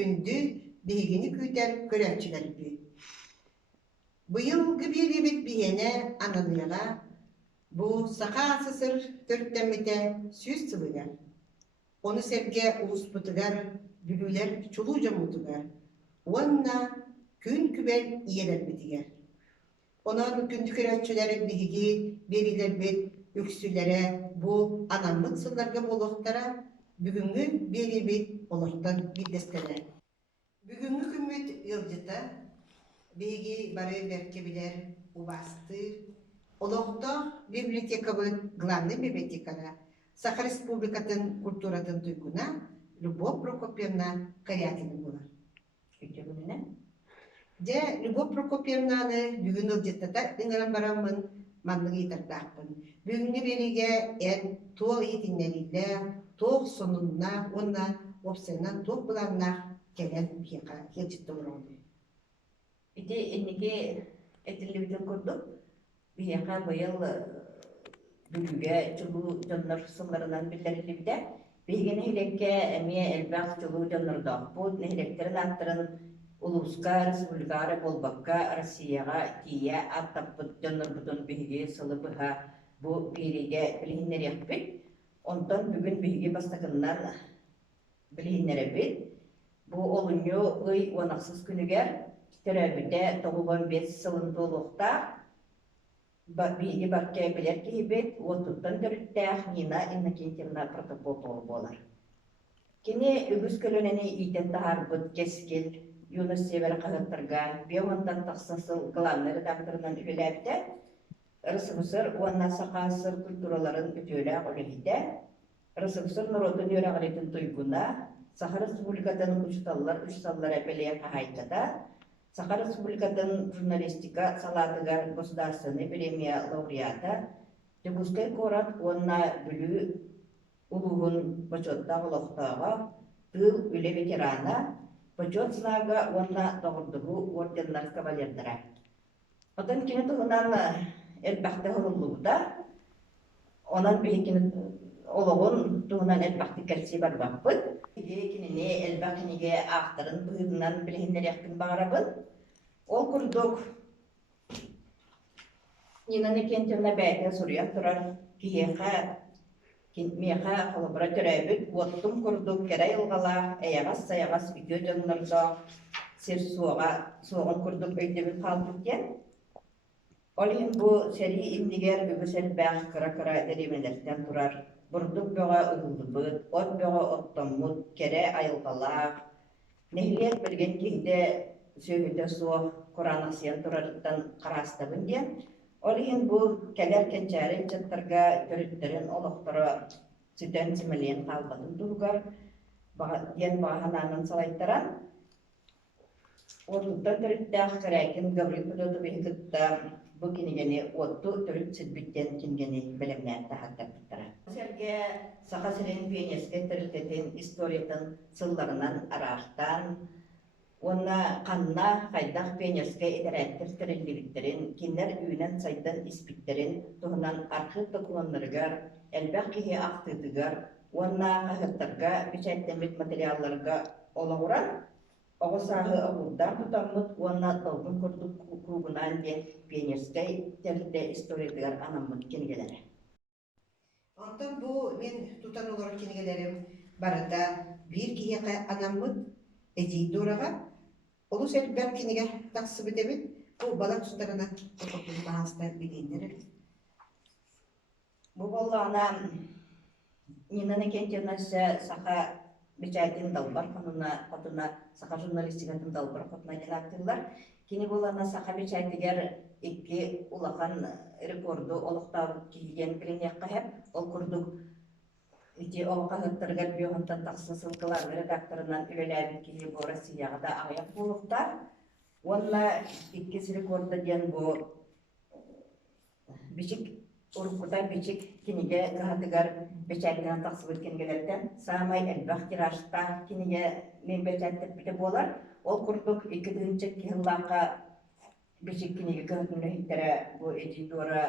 күндү бигини күтер көрәчиләрби. Быйыл гыбирибит бигене ананыга бу сака сысыр төрттәмете сүз сылыга. Оны серге улуспутугар бүлүлер чулуу жамутугар. Онна күн күбел иелер битигер. Онан күндү көрәчиләре биги берилер бит үксүләре бу анаммыт сылларга болохтара бүгүнгү берибит олортан билдестере. Бүгүнгү күмүт ылжыта биги бары беркебилер убасты олохто библиотека быт главный библиотекара Саха Республикатын культуратын туйгуна Любовь Прокопьевна Корякина була. Де Любовь Прокопьевнаны бүгүн ылжытата ыңаран барамын манныгы итардакпын. Бүгүнгү бериге эн туол итиннериле, тоқ сонунна, онна опсайнан тоқ буланна келен бияка хелжитті ұрауды. Ити эннеге этилибиден көрдік, бияка быйыл бүлүгө чулуу жоннор сылларынан билдерилибиде, бейгени хилекке эме элбак чулуу жоннордоқ. Бу нехилектерин аттырын Улуска, Республикары, Болбакка, Россияга, Тия, Аттаппыт, Жоннорбутун биһиги сылы быха бу бириге билихиннерекпит. Онтон бүгүн биһиги бастакыннан билихиннерепит. Бу олуньу ый уанаксыз күнүгер төрөбүтэ 95 сылын толуқта биһиги бакке билер киһибит, уоттуттан төрүттээх Нина Иннокентьевна протокол болар. Кини үгүс көлөнени ийтен тахарбыт кескил Юнус Север Кагаттарга, Биомонтан тақсасыл главный редакторынан үлеләбді, Рысыбысыр уанна сақасыр культураларын үтөлі олегіде, Рысыбысыр Нұротын өрағалетін тойгуна, Саха Республикатын ұчталлар үчсаллар әпелея қағайтада, Саха Республикатын журналистика салатыгар государственный премия лауреата, Дегускай Корат уанна бүлі улуғын бачотта олықтаға, тыл үле ветерана, Почет знага онна тоғырдығы орденлар кавалердара. Одан кені тұғынан әлбақты ғылылуыда, онан бейкені олығын тұғынан әлбақты кәлсі бар бақпыд. Кеніне әлбақынеге ақтарын бұғынан білігінер яқпын бағарабын. Ол күрдік Нина Иннокентьевна бәйті сұрия тұрар кейеға Меха холобра төрәбит, оттум курдук керай ылғала, әяғас-саяғас үтө жоннордо, сер суоғын курдук өйдебіт қалдық кен. Олин бу сәри имнигер бүгісел бәқ кыра-кыра дәремелерден тұрар. Бұрдук бөға ұғылдыбыт, от бөға оттоммут, кере айылғала. Нехилер білген кейде сөйді суоқ Құранақсиян тұрарыттан қарастабын ден. Олиһин бу келер кенчәре чаттарга төрүттөрүн олоқтора сүтен симелен калбатын тургар ен баһананын салайттаран оттуттан төрүттәх кәрәкин гаври кудоты бихитта бу кинигени отту төрүт сидбиттен кингени белемнәр тахаттыктара. Серге Саха Сирен Пенеске төрүттен историятын сылларынан арахтан Онна қанна қайдақ пенеске итерәттір тірілділіктерін, кендер үйінен сайдан іспіттерін, тұғынан арқы тұқыланларығар, әлбәқ кеге ақтыдығар, онна қағыттарға, бечәттемет материалларға олағыран, оғысағы оғылдар тұтамыд, онна толғын күрдік күгінан де пенеске тәрілді историятығар анамыд кенгелері. Антон бұл мен тұтан олар кенгелерім барында бір кеге анамыд эдейдораға Олу сәлбәр кенеге тақсы бітемін, бұл бала тұстарына ұқытын бағастар бедендері. Бұл болағына Нина Иннокентьевна сақа бечайдың далбар қотына, сақа журналистикатын далбар қотына ден ақтылар. Кені болағына сақа бечайдығар екі ұлақан рекорду олықтауы кейген білінеққа хеп, ол күрдік Ити оға ғыттырғар бүйоғынтан тақсын сылғылар редакторынан үлеләбін кейі бұл Россияға да ағаяқ болуқтар. Онна иккесі рекорды ден бұл бішік, ұрыққыда бішік кенеге ғатығар бечәлден тақсы өткенгелерден самай әлбақ тиражта кенеге мен бечәттіп біті болар. Ол күрдік 2-ші кейіллаққа бішік кенеге ғатынлы хиттері бұл эдитора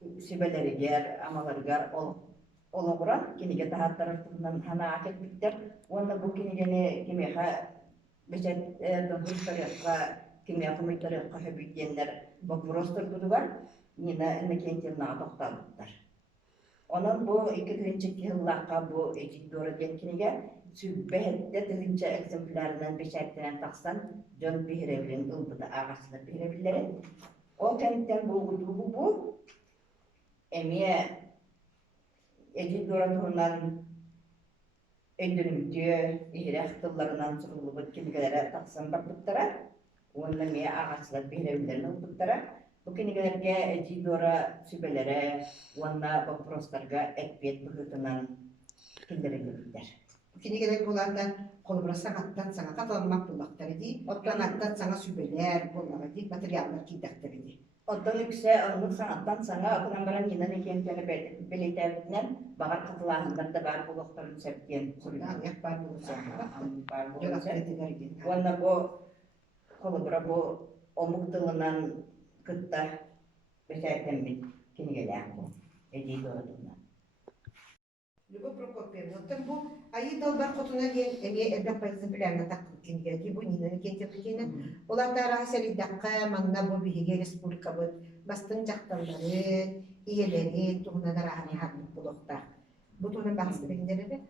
сөбелерігер, амаларығар олығыран, кенеге тағаттар ұртығынан хана ақет біттер. Онда бұл кенегені кемеға бечет дохтарга кимия комитеттерге хөбүтеннер вопростор бар. Нина Иннокентьевна токталыптар. Онон бу 2000 жыллакка бу эдитора денкиниге сүббехетте тыгынча экземплярынан бечеттен таксан жон бихиревлин ылбыта агасына бихиревлери. Ол кенттен бу эмие эдитора турунан өндүрүмдү ихрахтыларынан сурулубут кимгелere таксан барбыттара. Онна ме агасына бихиревлерин ылбыттара. Бу кинигелерге эдитора сүбелере, онна вопростарга экпет бухутунан киндерелиптер. Кинигелер буларда колбура саңаттан саңа каталанмак булактар иди. Оттанаттан саңа сүбелер булмак иди, материалдар кийдактар иди. Оттан үксе анлык саңаттан саңа окунан баран Нина Иннокентьевна белетебитинен багар катылагандар да бар булактарын септен сурдан. Аяк бар булса. Бар Жолак булса. кетилер иди. Онна бу колбура бу омуктылынан кытта бечетеммит кинигелер бу эдиторунан. Любовь Прокопьевна, оттан бу айы далбар котуна ден эме элбек экземплярына такып кинигелер бу Нина Иннокентьевна. Олатара селидакка манна бу биһиге республика бут бастын жакталдары, иелери тугунадара хани хатып булокта. Бу тугунан бахсы дегендер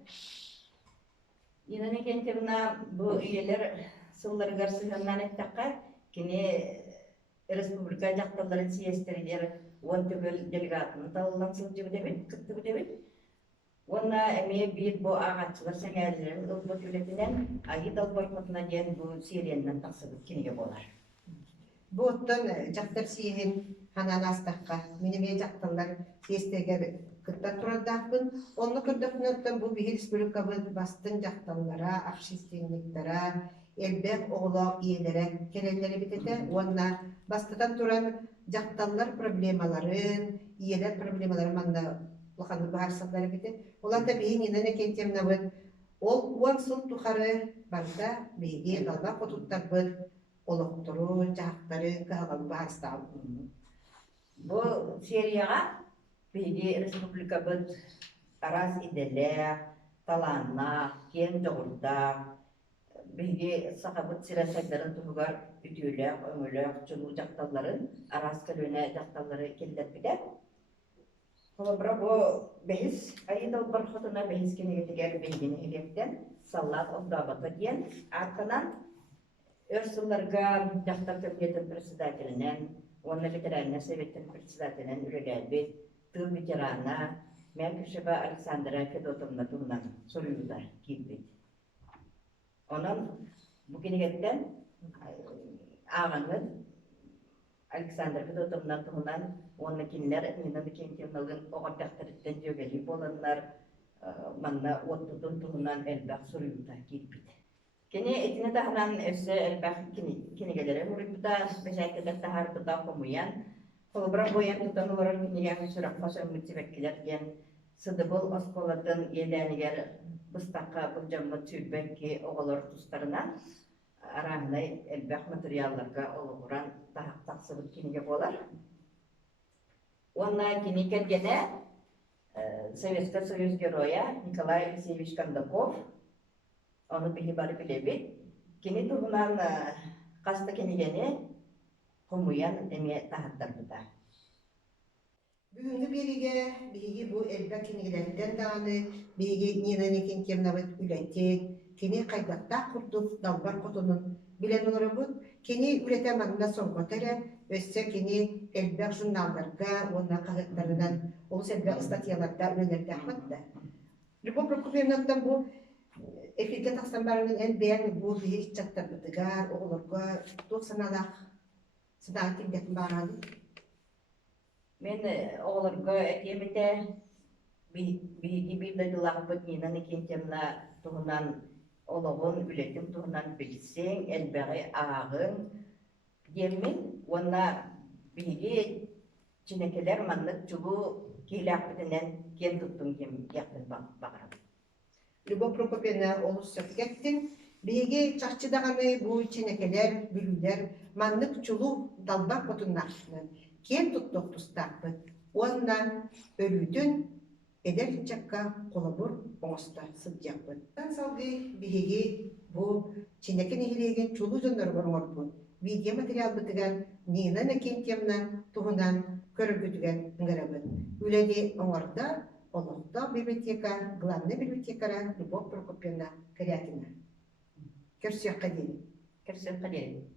Нина Иннокентьевна бу иелер сылларгар сыгыннан эттакка кини республика жакталдарын съездтердер он түгел делегатын таллан сылжыбы дебит, кыттыбы дебит. Онна эме бир бу агачылар сеңәлерин ылбы түлетинен айы далбарматына ден бу сирияннан таксыбыт киниге болар. Бу оттан жактар сиһин хананастакка минеме жакталар съездтеге кытта турардакпын. Онну көрдөкнөттөн бу биһи республика бут бастын жакталлара, общественниктара, элбек оголок иелере келелери битете. Онна бастатан туран жакталлар проблемаларын, иелер проблемаларын манда лоханды баарсаклары бите. Оларда биһи Нина Иннокентьевна бут. Ол 10 сыл тухары барда биһиге галба котуттар бут. Олоктору, жактары, кагал баарстал. Бу серияга биги республика бут араз иделе, таланна, кен жогурда, биги сакабыт сирасайларын тугар ütüyle, ömürlük, çulu jакталларын, араз көлөне жакталлары келдеп биде. Kolabra bu behis, ayıdal barxotuna behis kenegetiger bilgini hegepten, sallat oldabata diyen, arkadan Örsullarga жактар комитетин председателинен, онна ветеранна советтин председателинен үреләбит, тыл ветерана, Мякишева Александра Федотовна тугунан соруюдар килбит. Онан бу кенегеттен аганы Александра Федотовна тугунан онна кинилер Нина Иннокентьевналын огордактарыттен жөгели боланнар, манна оттутун тугунан элбак соруюдар килбит. Kini etine tahanan esse elbaq kinigelere muribda beşaykeler taharda komuyan kolbra boyan tutan olarak kinigen sürakma sönmütibekkiler gen sıdıbıl oskolatın yedeniger bıstaka bulcamı tübekki oğulur tustarına aranay elbaq materyallarga oluğuran tahak taksıbıt kinige bolar. Onna kiniger gene Sovetski Soyuz Geroya Nikolay Alexeyevich Kondakov onu bihi bari bilebit. Kini tuhunan kasta kenigeni komuyan eme tahattar buda. Бүгүнкү биһиги бу элбек кинигилерден даганы биһиги Нина Иннокентьевна бут үлеттен кини кайдакта курдук далбар котунун билен олорбут кини үлете манна соңготере өссө кини элбек журналдарга онна кагыттарынан олус элбек статьяларда үлелерде ахматта. Любовь Прокопьевнаттан бу эфирге таксан барының эн бәян бу биһи чаттар бытыгар оголорго токсаналак сыдаан тимдетин бараны. Men oğullarga etiyemete bihi bir de dılaqbıt Nina Innokentьевна tuğunan oloğun ületim tuğunan bilsen elbeği ağın diyemin ona bihi çinekeler manlık çubu kilakbitinden ken tuttum kem yaktın bağıram. Любовь Прокопьевна олус сөпкеттин биһиги чахчыдаганы бу ченекелер бүлүлер маннык чулу далбак котуннахтынан кем туттук тустакпыт онна өлүтүн эдер чакка колобур оңоста сыджакпыт. Салгы биһиги Бу чинекен ихилеген чулу жоннор борңорбун. Видео материал бытыган Нина Накентьевна туһунан көргүтүгөн ыңгырабыт. Үледи оңорда олохто библиотека, главный библиотекара Любовь Прокопьевна Корякина. Көрсөккө дейин. Кирсен кадери.